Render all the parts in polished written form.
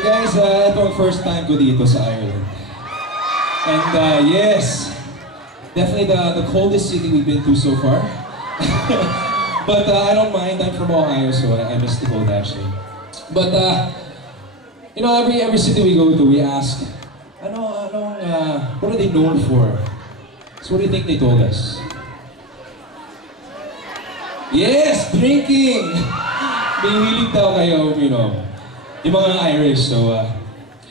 Well guys, ito ang first time ko dito sa Ireland. And yes, definitely the coldest city we've been to so far. But I don't mind, I'm from Ohio, so I miss the cold actually. But you know, every city we go to, we ask, what are they known for? So what do you think they told us? Yes, drinking! May hilig daw kayo, you know, yung mga Irish. So,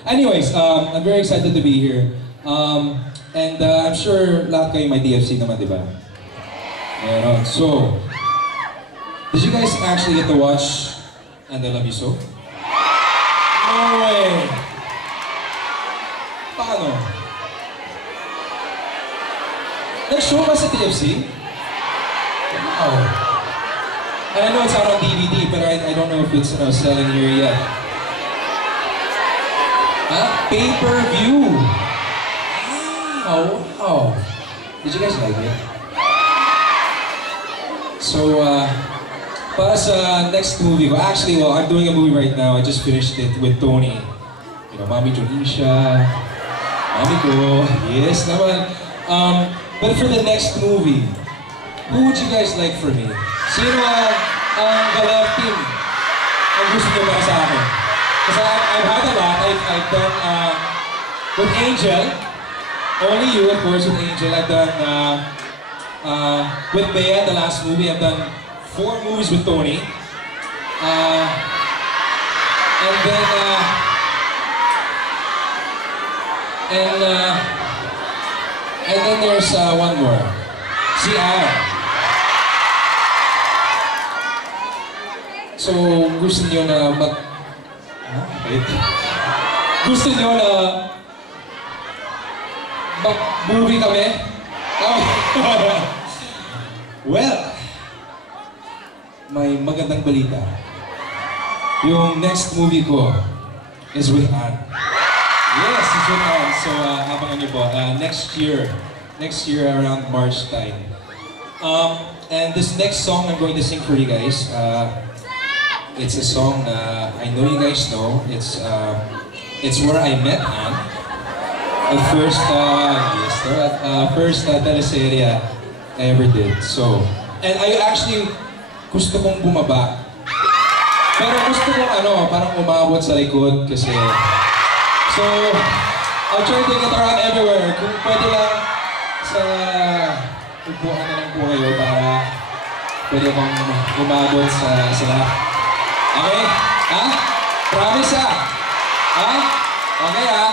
anyways, I'm very excited to be here. And I'm sure lahat kayo may TFC naman, di ba? Meron. So, did you guys actually get to watch And I Love You So? No way! Paano? Nag-show ba sa TFC? Wow! And I know it's out on DVD, but I don't know if it's selling here yet. Pay-per-view! Oh, wow! Did you guys like it? So, para sa next movie ko, actually, well, I'm doing a movie right now. I just finished it with Tony. You know, Mami Jonisha, Mami ko, yes naman. But for the next movie, who would you guys like for me? Sino ang Galev team ang gusto nyo para sa akin? Kasi I've had a lot. I've done with Angel, only you of course with Angel. I've done with Bea, the last movie. I've done 4 movies with Tony. And then there's one more. Si Al. So, gusto niyo na gusto niyo na mag-movie kami? Well, may magandang balita. Yung next movie ko is with Anne. Yes, it's with Anne. So, abangan niyo po. Next year around March time. And this next song I'm going to sing for you guys, it's a song I know you guys know. It's Where I Met Anne. The first teleserye I ever did. So, and I actually gusto kong bumaba. Pero gusto kong parang umabot sa likod kasi. So, I'll try to get around everywhere. Kung pwede lang sa upuan na lang po kayo para pwede akong umabot sa lahat. Okay? Ha? Promise ha? Ha? Okay ha?